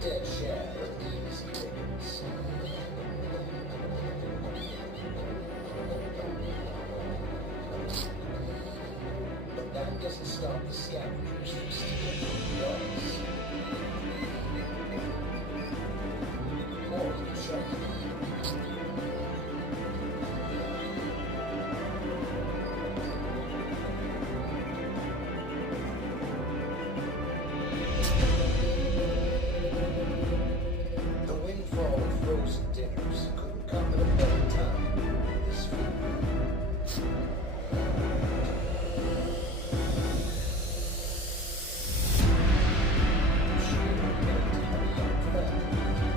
Dead share of easy pickings. But that doesn't stop the scavengers from stealing from the